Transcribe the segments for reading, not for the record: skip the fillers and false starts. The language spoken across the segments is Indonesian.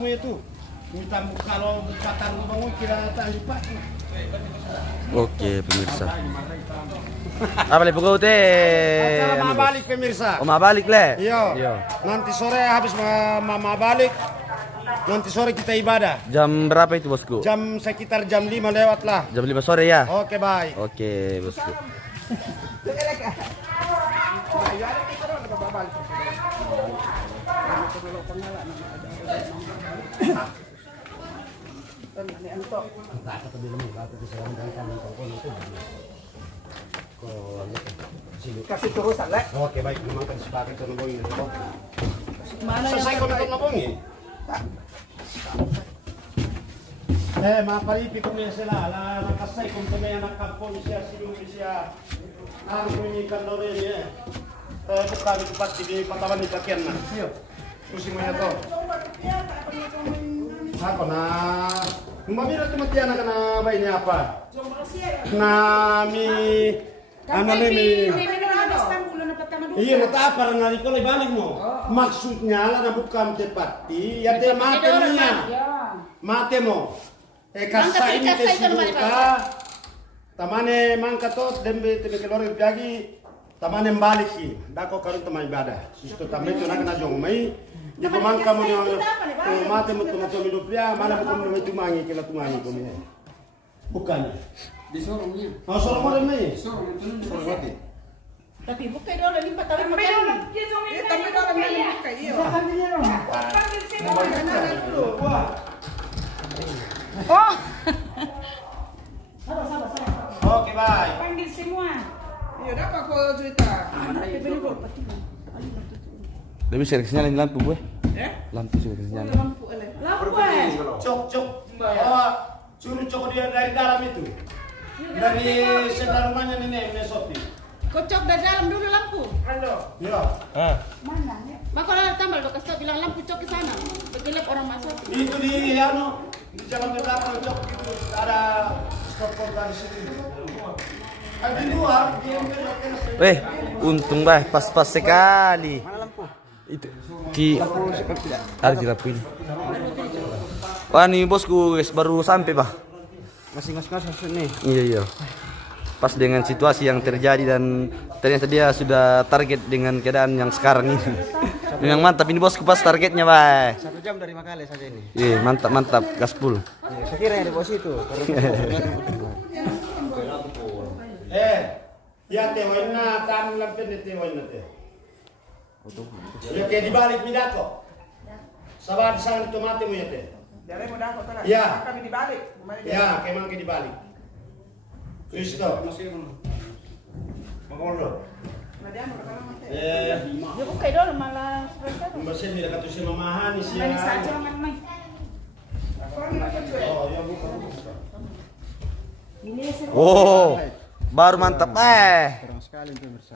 Itu minta kalau bukatan bangun kira tak lupa. Oke pemirsa. Apa le pukul teh? Acara mabalik pemirsa. Oh mabalik le. Iya. Nanti sore habis mabalik. Nanti sore kita ibadah. Jam berapa itu bosku? Jam sekitar jam 5 lewat lah. Jam 5 sore ya? Oke baik. Oke bosku. Kasih terusan le. Oke baik, memang kan sebagai itu nabongi. Selesai kau itu nabongi. Mapari pikum ya sila, la nakasay kung tumaya nakampon siya silong siya. Ang ini kan lore niya. Bukan itu pasti di patawan di kakian na. Pusing mo to. Ako na Mabira tumatiana ka na ba niya apa? Nami ano nimi? Iya, nata para na ko balik mo. Maksudnya lah na bukan tepati, ya te mate niya. Mate mo. Kasa ini te sibuka. Tamane mangkatot dembe tebe kelore biagi. Tamane mbaliki. Dako karun tamay ibadah. Sisto tambe to na jong mai. Di pemangka mo niyo mate mo tumo hidup ya mana mo kami tumangi kila tumangi ko niya. Bukan. Di sorongnya. Oh, sorong mo rin mai. Sorong itu. Tapi bukan dia orang limpa tapi makan. Ya tapi kalau memang buka iya. Oh. Oke, baik. Panggil semua. Iya, dapat kau cerita. Lebih sering nyalain lampu gue. Lampu sering nyalain. Lampu. Cok. Suruh cok dia dari dalam itu. Dari sebelah rumahnya nenek Soti. Kocok dari dalam dulu lampu. Iya. Mana ya? Maka orang tambal lo kasih bilang lampu cok ke sana. Begelap orang masuk. Itu di di jalan belakang cok itu ada stop dari sini. Di luar dia Untung bah pas-pas sekali. Mana lampu? Itu ada di lampu ini. Wah nih bosku guys baru sampai bah. masih ngas-ngas nih. Iya. Pas dengan situasi yang terjadi dan ternyata dia sudah target dengan keadaan yang sekarang ini. Memang mantap ini bosku pas targetnya bah. 1 jam dari Makale saja ini. Iya mantap gaspol. Saya kira yang di bos itu. Ya tewain na tamu lampen tewain na te. Ya kayak dibalik midako. Sabar di sana tomate mo ya te. Jadi mau dapat lah. Iya. Kami dibalik. Ya, kayak mang dibalik. Justo. Mangolo. Dia buka dulu malah selesai. Membersih tidak kata si mamahani siya. Manis saja main. Oh, ya buka. Oh, baru mantap Kurang sekali pemirsa.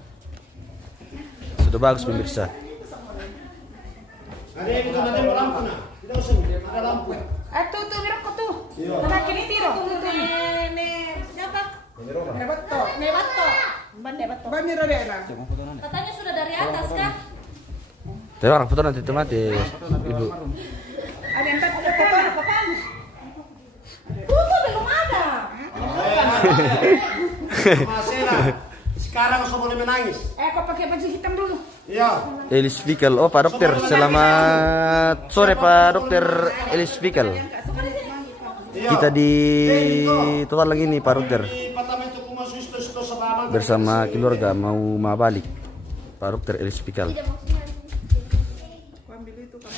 Sudah bagus pemirsa. Ada yang itu nanti lampu nah. Tidak usah ada lampu. Tuh mirako tuh. Iya. Karena kini tiro. Siapa? Nebato. Ban Nebato. Banyak ada lah. Katanya sudah dari atas kah? Tapi orang foto nanti otomatis. Ibu. Ada yang foto apa? Tuh belum ada. Masih lah. Sekarang usah boleh menangis. Kau pakai baju hitam dulu. Iya. Elis Fikal. Oh Pak Dokter, selamat sore Pak Dokter Elis Fikal. Kita di total lagi nih Pak Dokter. Bersama keluarga mau balik. Pak Dokter Elis Fikal. Ambil itu kan.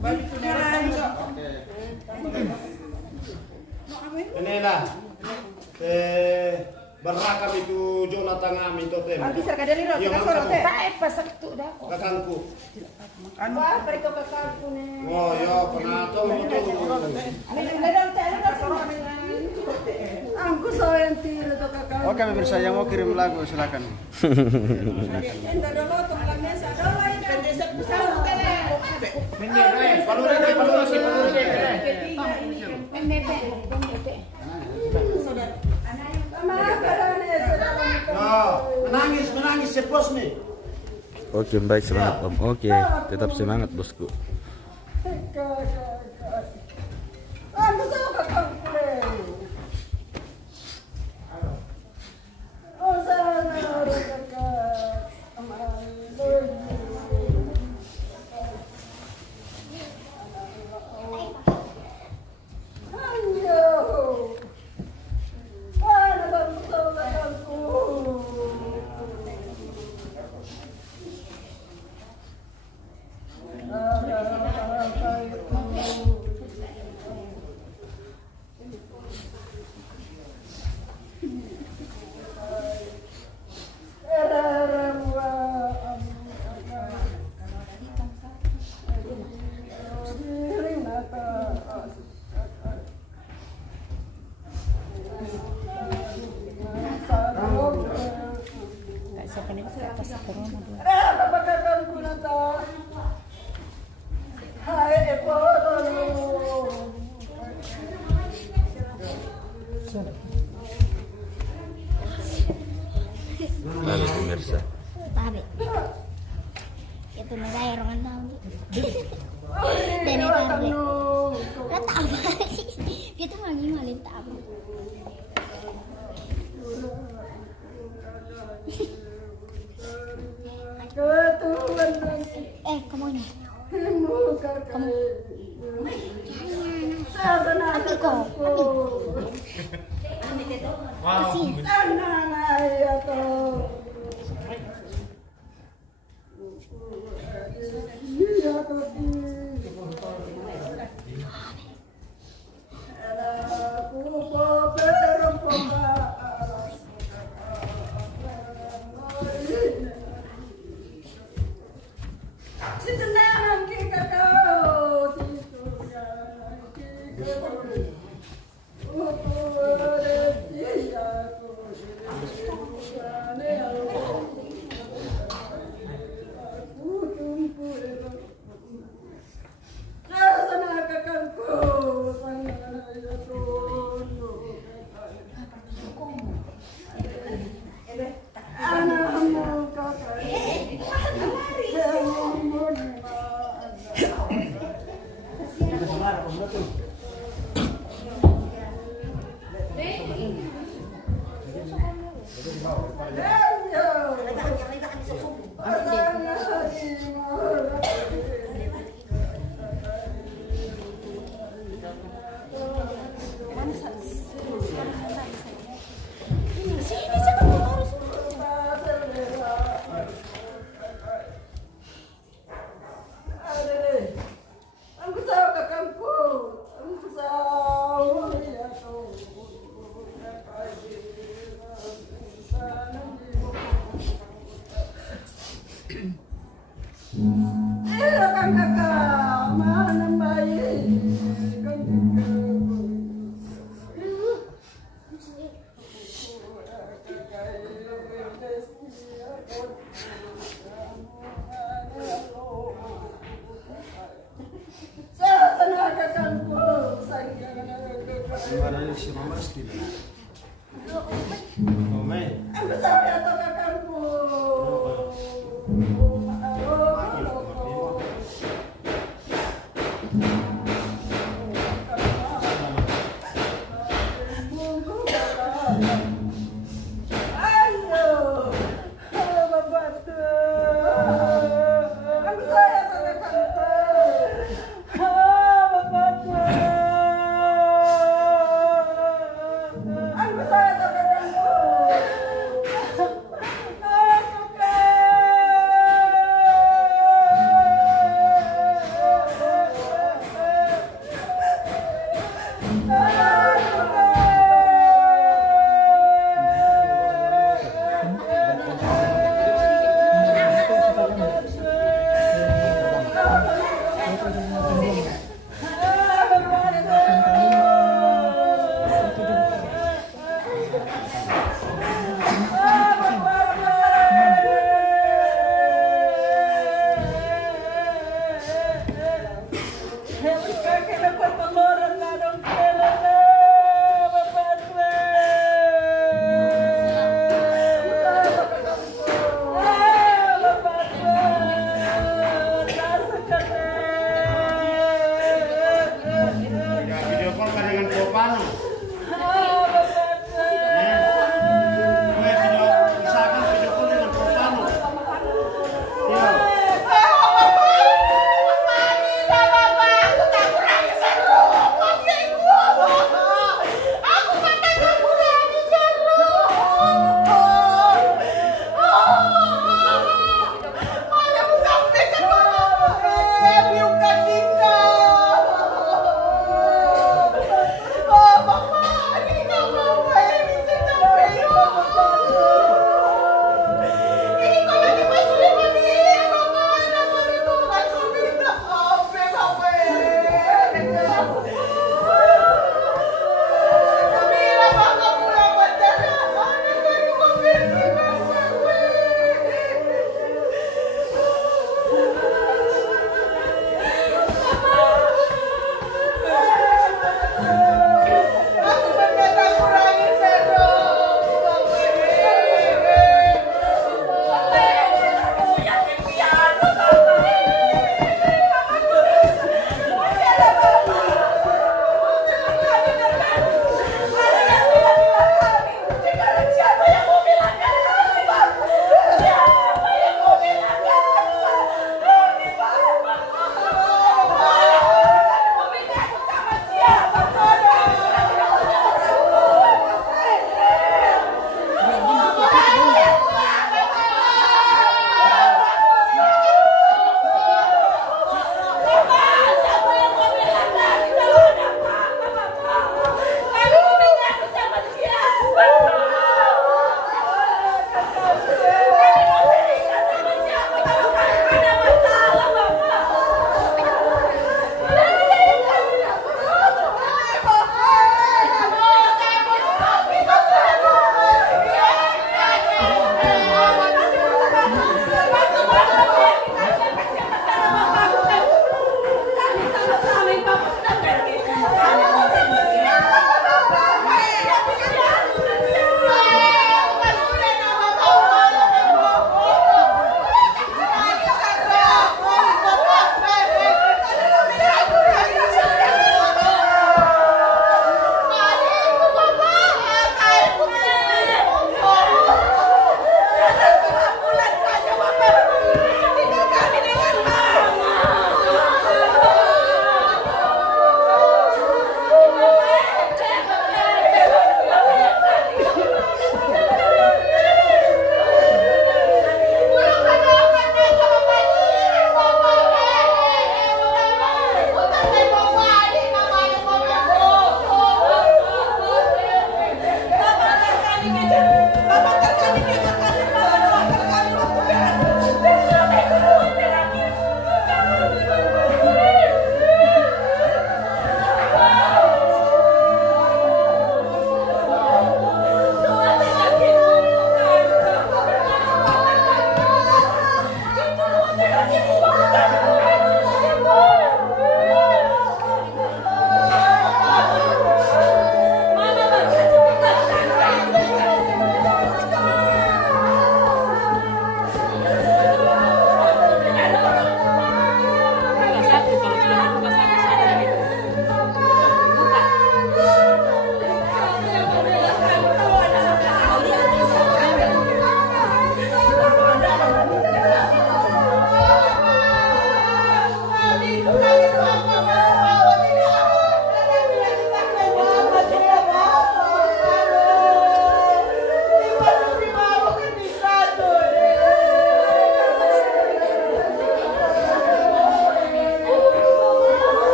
Balik tu Ini lah. Berakam itu Jonathan Ami itu tem. Bisa kada liro, Iya, kita sorot mangkak. teh. Pakai pasak tu dah. Kakangku. Wah, periko kakakku ne. Oh, ya penato itu. Aku soalnya tiro to kakak. Oke, pemirsa yang mau kirim lagu silakan. Menangis si bos nih. Oke, baik, semangat Om. Oke, tetap semangat bosku. Lalu pemirsa. Tabi. Itu negara orang tahu. Dan itu tabi. Rata apa sih? Kita lagi malin tabi. Kamu ini. Kamu. Nanti kok. Kasih.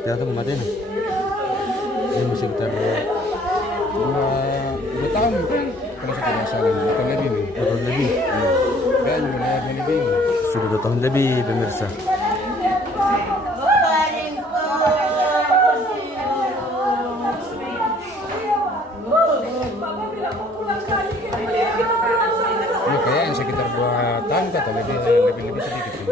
Jatuh kematian. Ini masih sekitar 2 tahun kalau saya tidak salah, 2 tahun lebih nih. 2 tahun lebih. Ya, lebih. Sudah 2 tahun lebih pemirsa. Ini kayaknya sekitar 2 tahun atau lebih sedikit sih.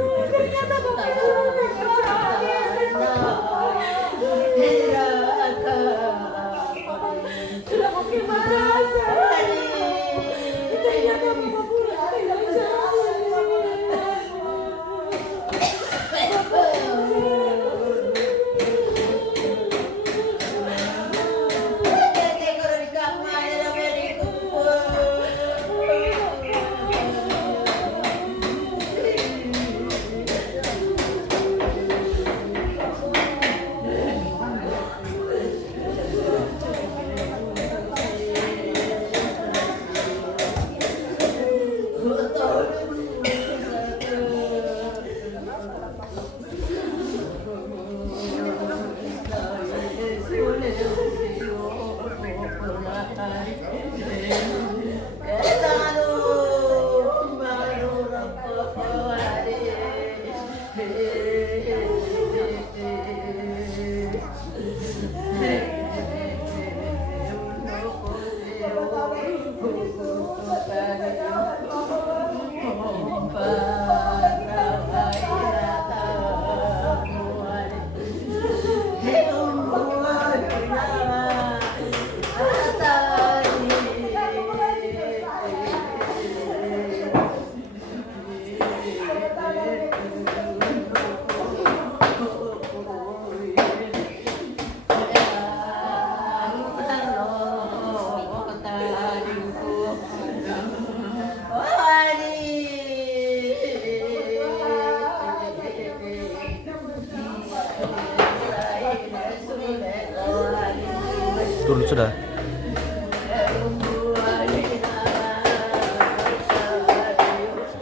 Turun sudah.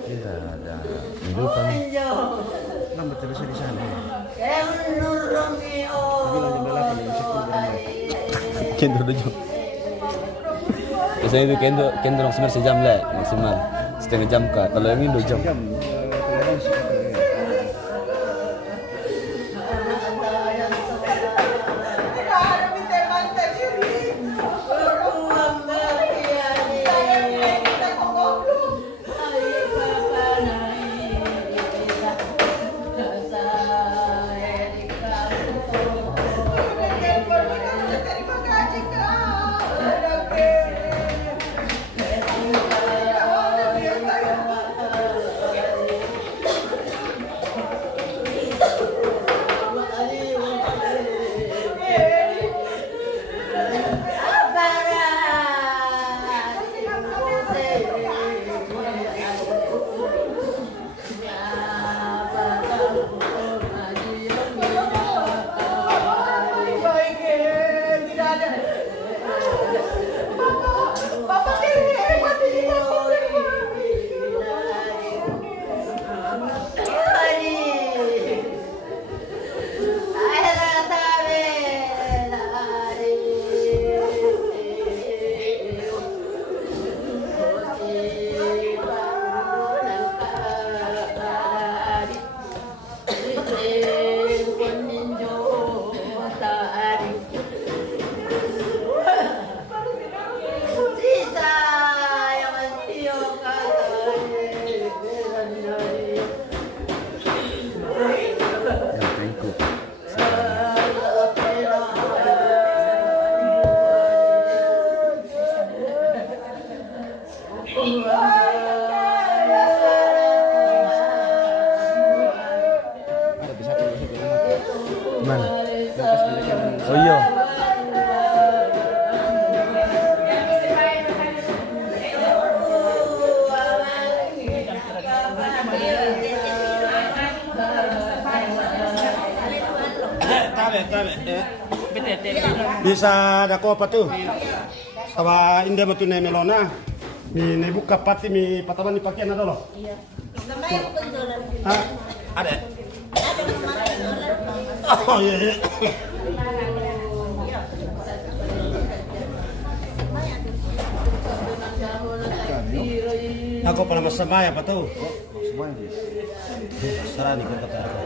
Tidak ada kehidupan. Lambat terus di sana. Kendo dojo. Biasanya itu kendo sebenarnya sejam lah maksimal, setengah jam kah. Kalau yang ini 2 jam. Mana? Oh iya. Tabe. Bisa dako apa tuh? Tawa indah betul nih melona. Mi buka pati mi pataman di pakaian ada loh. Iya. Hah? Ada. Oh iya. Aku pernah masama ya apa tuh? Semuanya. Sarani kau kata aku.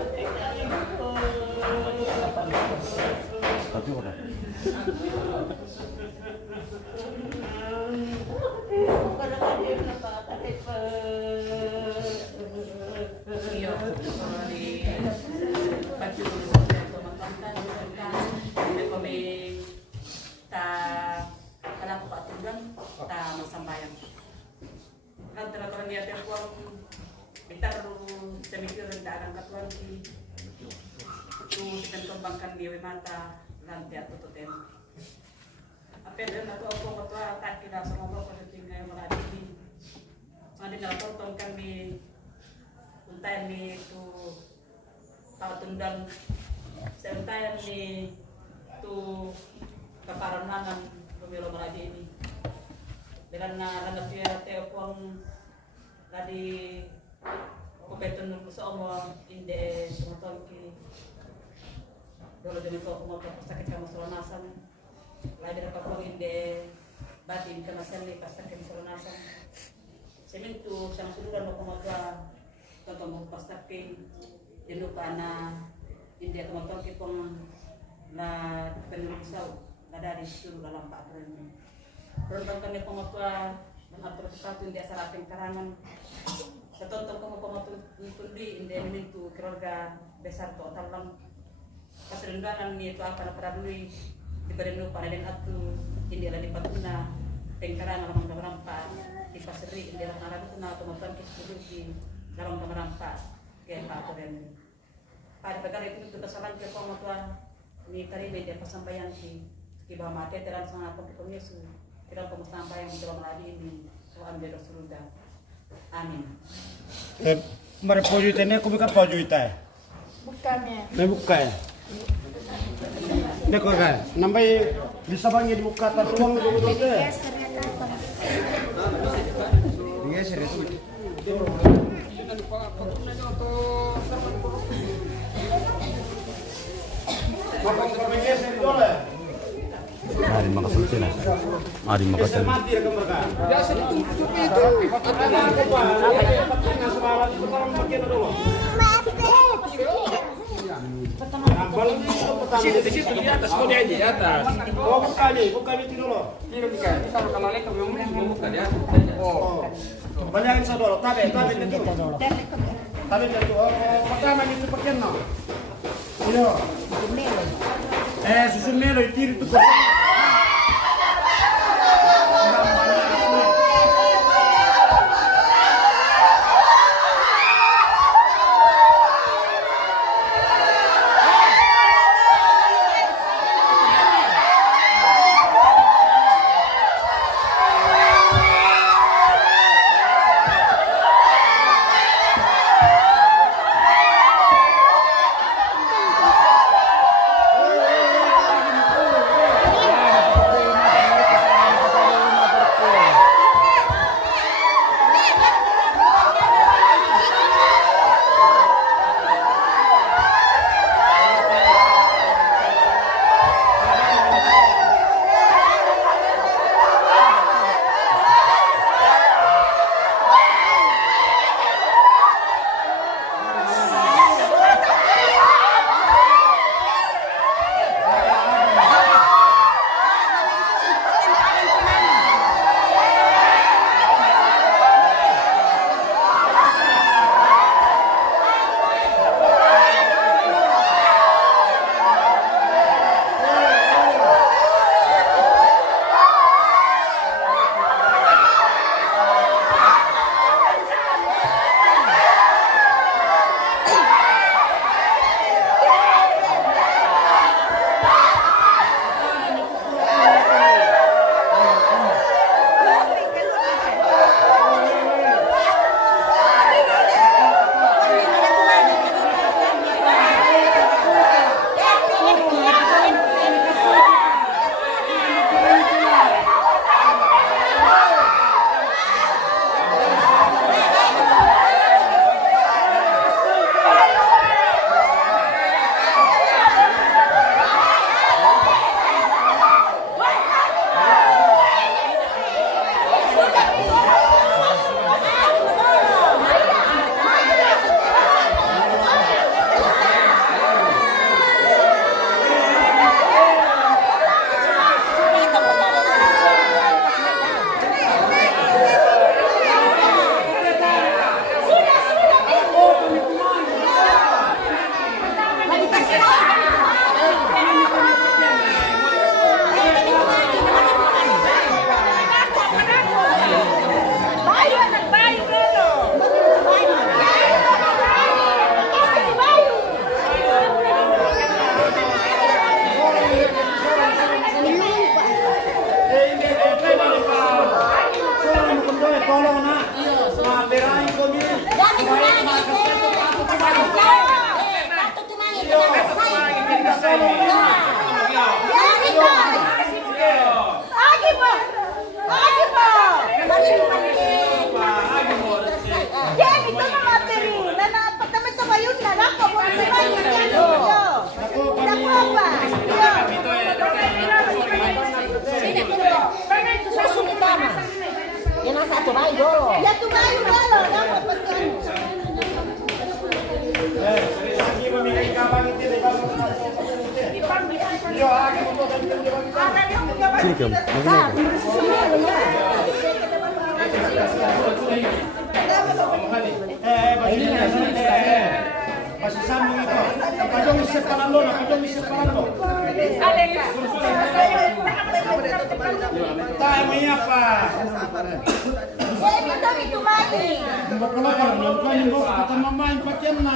Tapi udah. kembangkan dia mata nanti atau totem. Apa yang aku apa tak kita semua apa tinggal melatih. Nanti kalau tonton kami untai ni tu tahu tundang sentai ni tu keparangan pemilu melatih ini. Dengan anak dia telepon tadi kompeten semua inde semua ki dulu jadi kau mau sakit kamu selonasan lagi dapat uang inde batin kena seni pas sakit selonasan semin tu sama sudah mau kemoda contoh mau pas sakit jenuh karena inde kemoda ki pun na penulisau dari situ dalam pak ini berangkat ke kemoda mengatur satu inde saratin karangan setonton kamu tundi inde itu keluarga besar total lang pas rendangan ni itu apa pada dulu di badan lupa dan atu inde la di patuna tengkaran alam rampa di paseri inde la arab itu na tomotan kisulu di dalam rampa ke pak dan pada perkara itu kesalahan ke pemotuan ni tadi beda pasampaian ki bawah mati teran sangat pokok Yesus tidak pemusampaian di dalam lagi ini soal dia Rasulullah. Amin. Mari poju tene aku buka poju ita. Bukannya. Me buka ya. Deko kan, nampai bisa bangi di buka tatuang itu betul deh. Dia serius. Maka permainan dole. Hari makasih sih. Hari makasih. Mati rekam mereka. Biasa itu itu. Di situ di atas kau di atas. Oh, buka ini dulu. Kalau lek kamu mau buka dia. Oh. Banyakin saudara, tabe itu. Tabe itu. Oh, pertama itu pakai no. Iyo. Susu melo itu itu. Sini kamu. Masih sambung itu. Pajong isip kanan lo, pajong isip kanan lo. Tayo apa? Bakal nonton mo kata mamain pakyan na.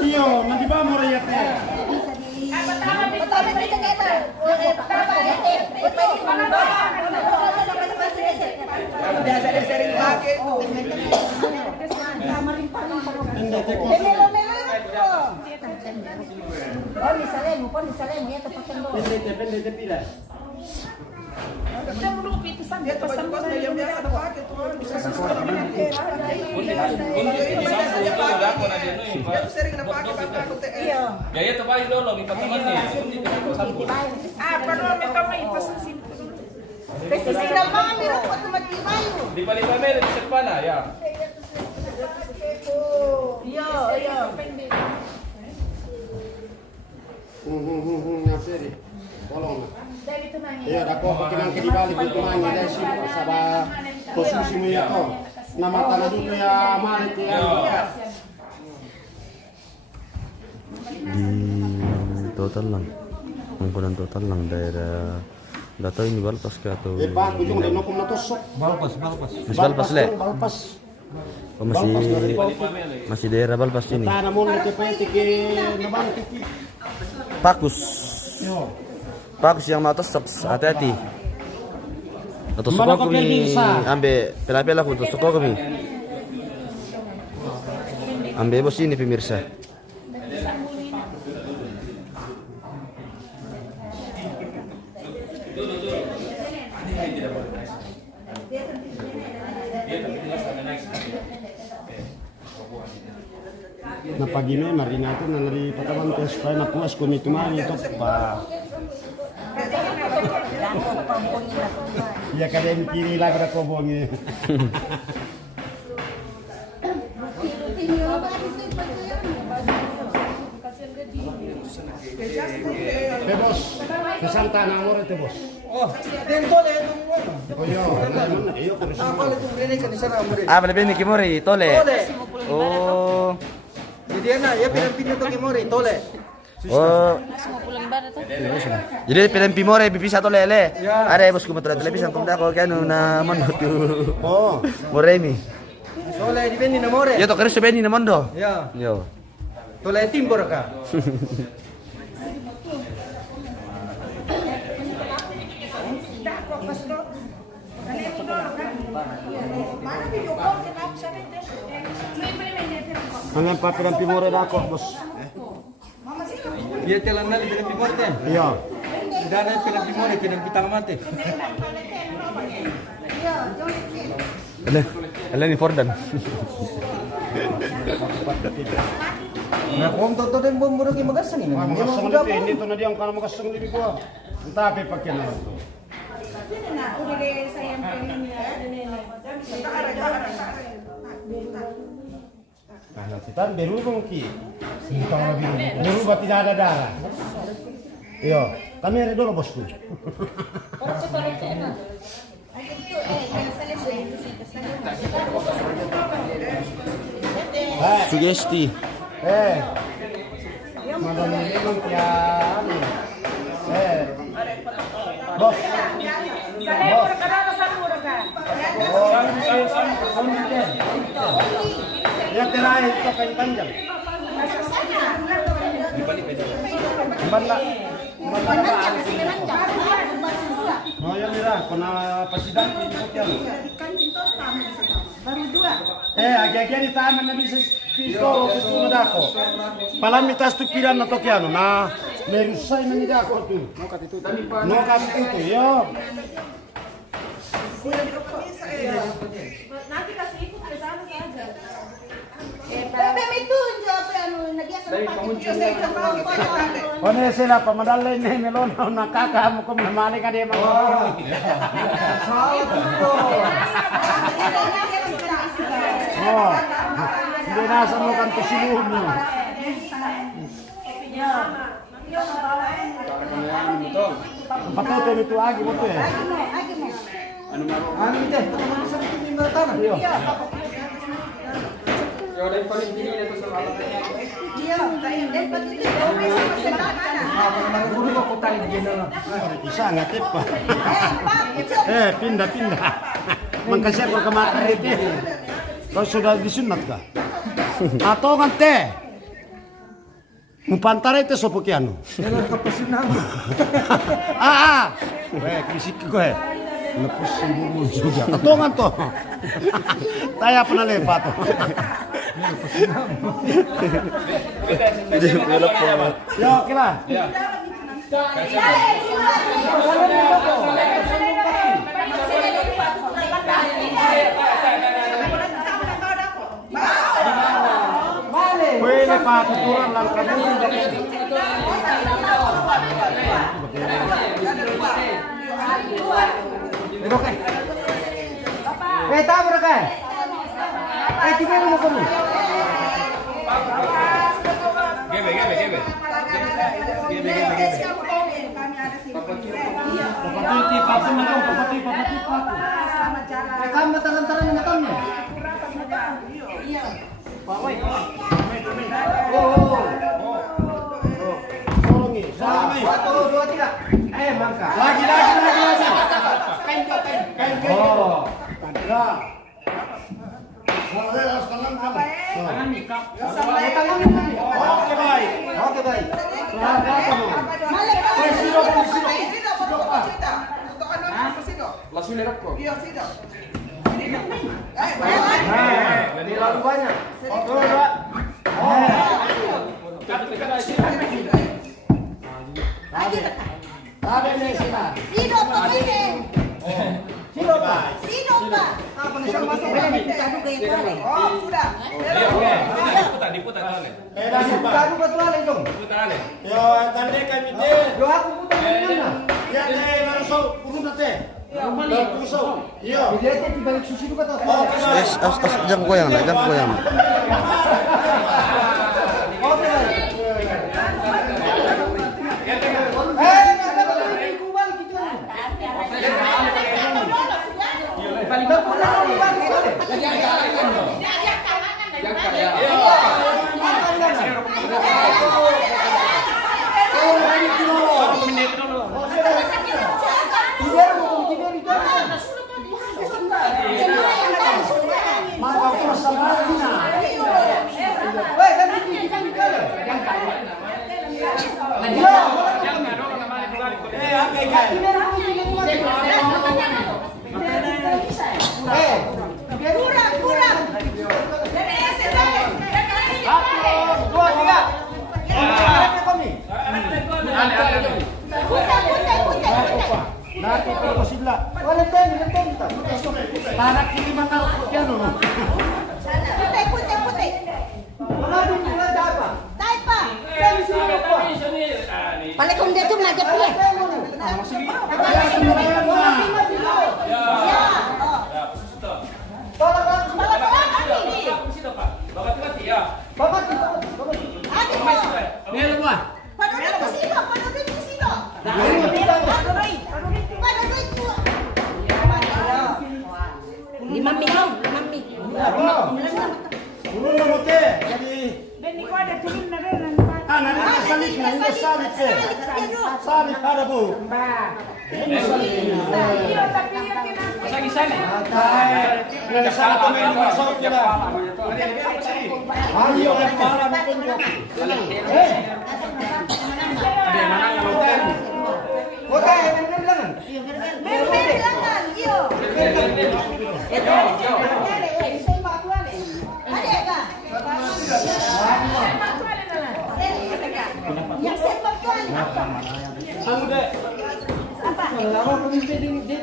Iyo, nanti ba mo rayate? Pendete pila. Gaya to bayo dolo mi pataman ni. Di balik pamela di sepana ya. Ngapiri. Tolong. Iya, dako pakinang ke di balik itu nanya dari sini sabah posisi mo yato. Nama tanah dulu ya marit ya. Di total lang. Angkunan total lang daerah nggak tahu ini Balpas ke atau Pak, ujung dan nokum natusok. Balpas. Masih Balpas le? Balpas. Oh, masih daerah Balpas ini. Tanah mo na tepete ke nabang tiki. Pakus. Yo. Pakus yang mau tos hati-hati. Atau Mana suka kau kami bisa? ambil pela-pela aku suka kami. Ambil bos ini pemirsa. Na pagi ni marina tu na dari pataman tu supaya na puas ko ni tumani to pa. Ya kada yang kiri lah kada kobongi. Bos, pesan tanah orang tu bos. Oh, dentro le itu. Oh yo, yo kurus. Apa itu ini kan di sana murid. Ah, boleh ni Kimori, tole. Oh. Jadi enak ya pindah to Kimori, tole. Oh. Semua pulang ibadah tuh. Jadi film Pimore bisa tole le. Ada bos kumatra television kumda ko kanu na mondo tu. Oh, Moremi. Tole di beni na more. Yo to keres beni na mondo. Ya, Yo. tole timbor ka. ang papiran pimore na ako bos. Dia telan nali pinang timor ten. Iya. Dana pinang timor pinang pitang mate. Ala ni Fordan. Nah, kung toto din bom muro ki magasang ini. Magasang dito, hindi to na diyan kana magasang dito ko. Tapi pakyan na to. Karena kita berubah ki. Berubah tidak ada darah. Iya, kami ada dulu bosku. Sugesti. Madam memang tiap. Bos. Yang terakhir itu kain panjang. Oh ya mira, kena pasidang ikut yang. Agi-agi di taman na bisa pistol susunod ako. Palamitas tu kiran na to kiano na merusay na nila ako tu. No katituto, yo. Nanti kasih ikut ke sana saja. Kone sila pamadalay na melon na nakakamo ko namali ka di mga. Oh. Hindi nasa mo kan tusiluhon niyo. Patuto nito agi mo to eh. Ano ite? Ano sa tingin na tanah? Iyo. Isa ngatip pa. Pindah. Mangkasya ko kamata ite. Kau sudah disunat ka? Atau kan teh? Mupantara itu sopo kiano. Weh, kisik ko eh. Lepus sembunyi juga. Ketongan toh. Taya pernah lepat. Yo, kira. Boleh pak, kurang langkah Rokai. Tahu rokai. Tiga mau kamu. Gebe. Kamu taran-taran mengatangnya. Satu, dua, tiga. Mangka. Lagi. Oh, tanda. Oke baik. Lalu banyak. Ada nih sila. Diputar dole. Kamu betul dong. Diputar dole. Yo, tanda kami deh. Yo aku putar mana? Ya deh, langsung urun nanti. Langsung. Iya. Dilihatnya di balik susi juga tuh. Jangan goyang. Oke. Nanti kalau sebelah. Para kiri mata piano. Putih. Palekon dia tuh ngajak dia. Turun na mote. Jadi nanti salib ke. Salib ada bu. Masagi sana. Nanti sana pemain masuk kita. Ayo para menunjuk. lama pemimpin di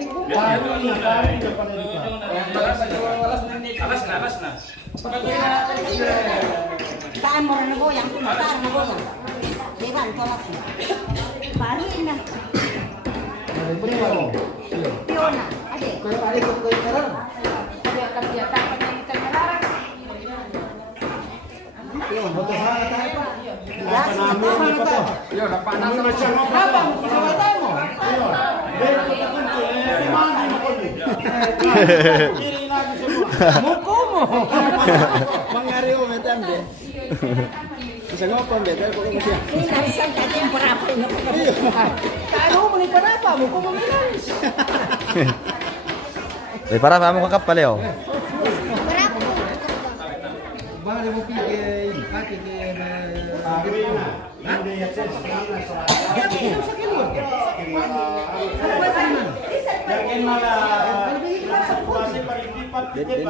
Alas na. Taan mo rin na goyang, taan na goyang. Dewan, tolak. Balik na. Piona, ade. Kaya balik ko kayo meron. Yun, boto sana tayo pa. Namin pa to. Yo, Namin na siya mga Apa mo? Sama tayo mo. Ayun. Dahil ko takunto, simandi mo ko din. Kiri lagi semua. Muko mo. Mangari o metam de. Bisa ngopon de, tayo ko siya. Minsan tadi yang berapa ini? Kano mo ni parapa mo ko mo minalis. Para pa mo kakapal yo. Berapa? Bali mo pigay, pati ke Hindi yan sa Yakin mala situasi parikipat kita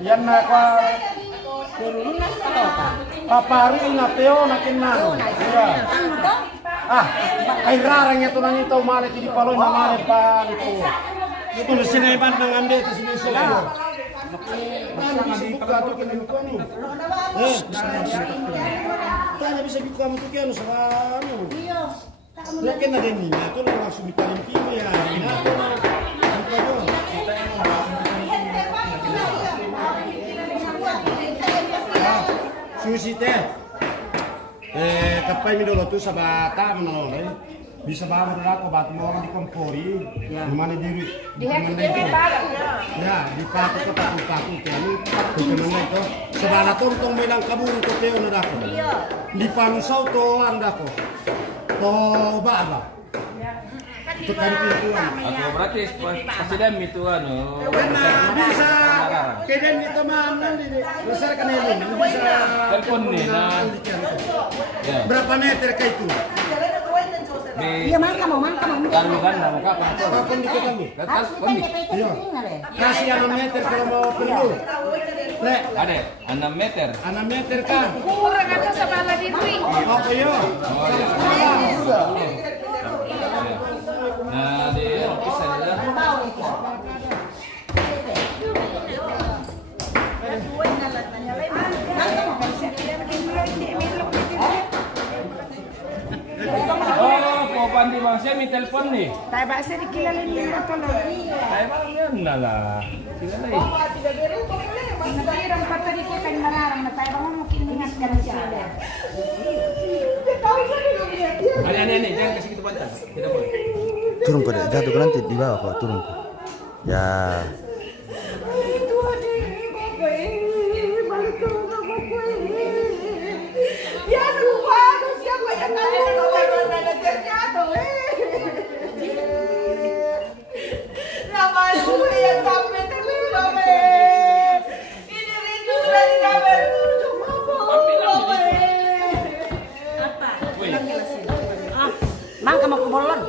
yan na kwa papari na teo na kinano. Ay rarang ito nang ito malit di paloy na malit pa ito. Ito na sinaiban ng ande ito sinisila. Di pagkato kinito ni. Tanya bisa buka mo to sa ano. Lakin na din niya. Ito lang sumitalin pino ya. Ito na. Susi teh. Kapay mi dulu tuh sa bata mo bisa ba mo ako bata mo orang di kompori. Mana diri. Di ya, di pato ko pato kaya ni ito. Sa bala tontong may lang kabung ko teo na dako. Di panusaw to anda ko. To ba. Itu kan pintuan. Ako berarti presiden itu ano. Karena bisa kedan itu mana di besar kan ini bisa Telepon nih nah. Ya. Berapa meter kayak itu? Di Iya, mana kamu? Lalu kan nama kapan? Kapan di kami? Atas kondi. Iya. Kasih 6 meter kalau mau perlu. Le, Ada 6 meter. 6 meter kan? Kurang atau sa bala dito eh. Oke yo. Nah, di bisa ya. Oh, kau pandi bang, saya minta telepon nih. Tayo ba sa kilala niyo na to lang. Saya bang yun na lah. Sila na eh. Natirang patari ko kay mararang na tayo bang makiningat ka na siya. Ani, jangan kasih gitu pantas. Tidak boleh. Turun pada jatuh ke lantai di bawah kok turun. Ya. Mang kamu kebolon.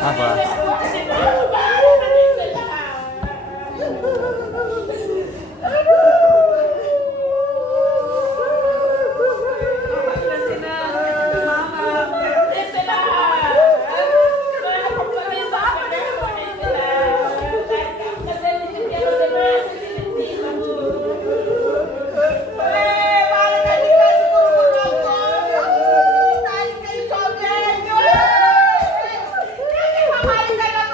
Apa?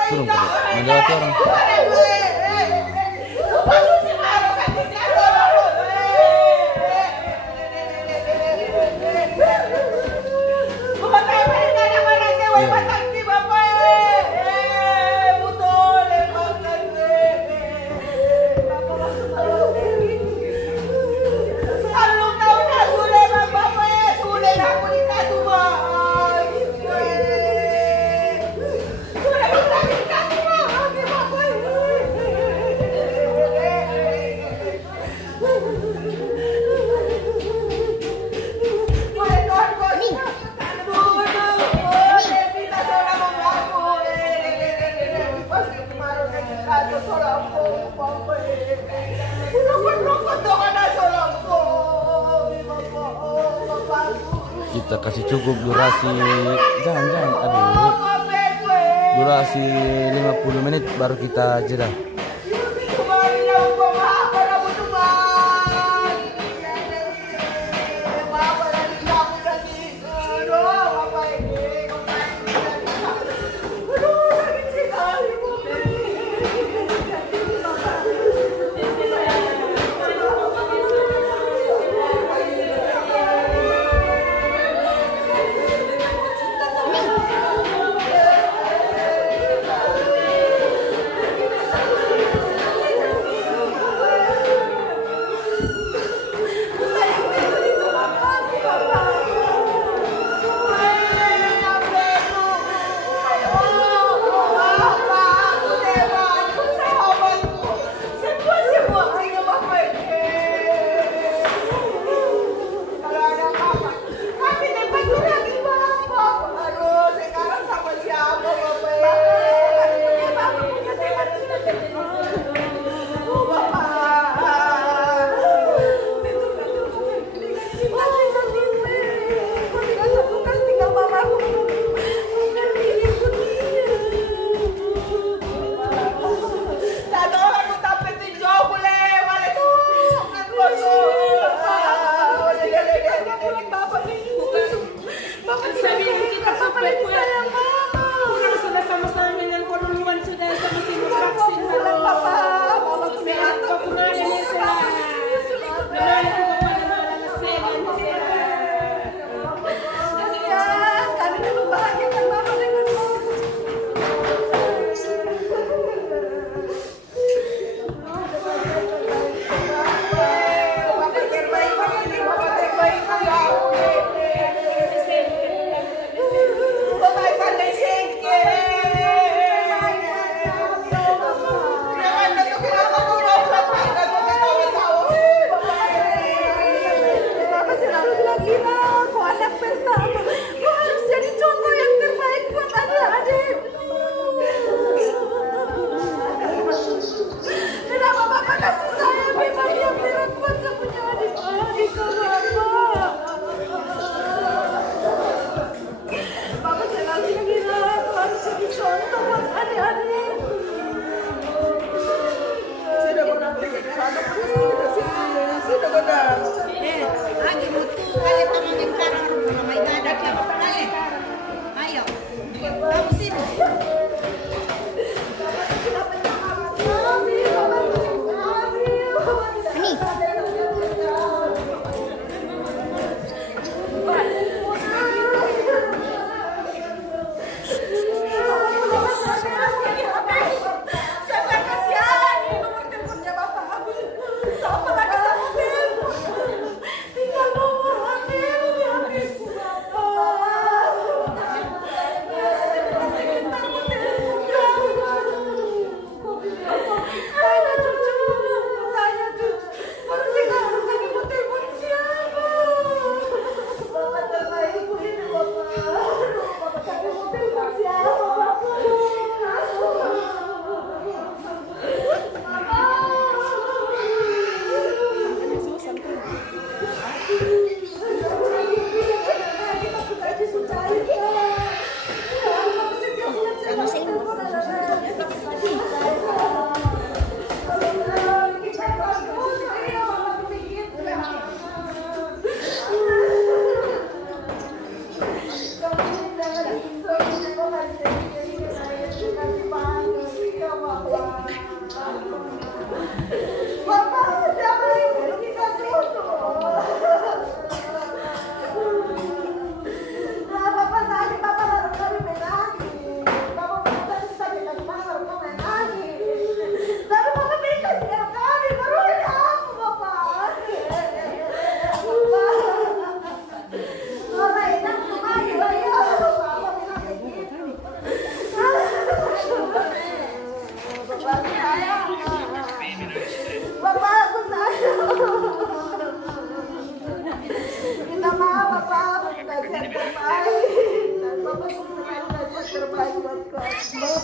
Turun ke melewati orang. Kita kasih cukup durasi, jangan, aduh, durasi 50 menit baru kita jeda.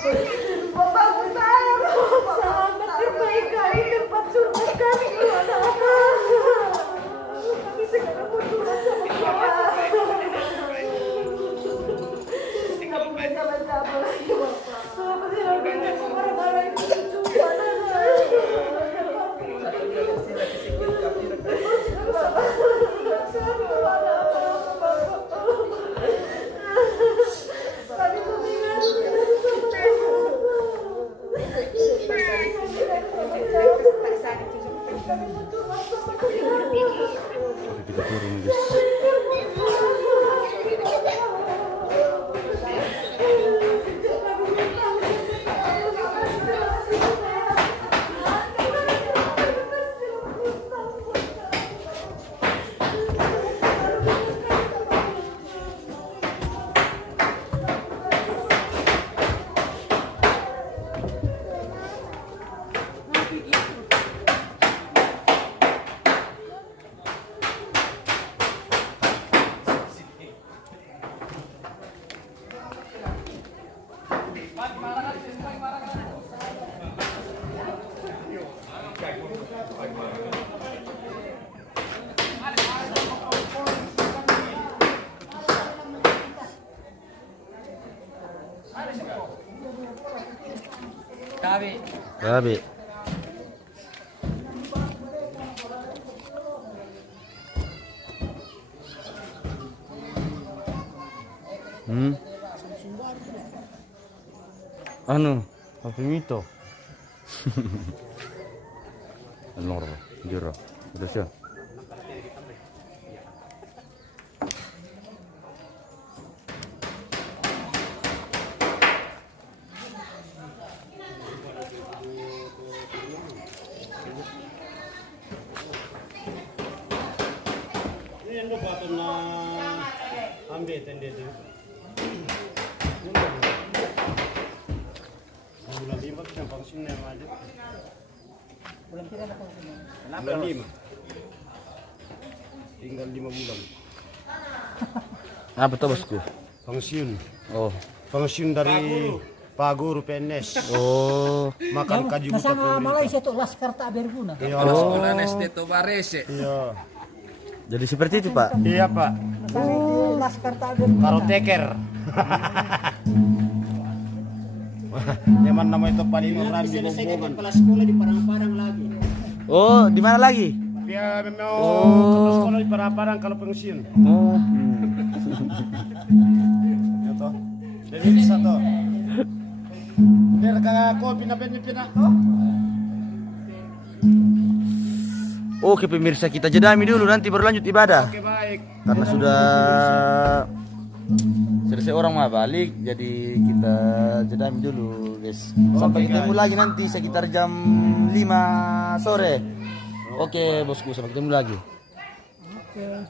Bapakku sayang, sangat terbaik kali tempat surga kami anak-anak. Kami sekarang mau curhat sama Bapak. Kamu baca-baca apa lagi Bapak? Pasti lakukan aku marah-marah itu juga Kita turun guys. Cabe. Anu, papimito. Allora, dirò. Adesso. Ini batu na ambil tende itu. Bulan 5 kita vaksin yang ada. Bulan 5. Tinggal 5 bulan. Apa tuh bosku? Pensiun. Oh. Pensiun dari Pak Guru PNS. Oh. Makan kaji buka Nasama Malaysia tuh Laskar tak berguna. Iya. Sekolah SD Tobarese. Iya. Jadi seperti itu, Pak? Iya, Pak. Oh, Laskar tak berguna. Karoteker. Yang nama itu paling orang di Bogor. Kepala sekolah di Parang-Parang lagi. Oh, di mana lagi? Dia memang sekolah di Parang-Parang kalau pensiun. Oh. Ya toh. Jadi bisa toh. Biar kakak kopi pindah. Oke pemirsa, kita jedami dulu, nanti baru lanjut ibadah. Oke, baik. Karena sudah selesai orang mah balik, jadi kita jedami dulu guys. Sampai ketemu lagi nanti sekitar jam 5 sore. Oke bosku, sampai ketemu lagi. Oke.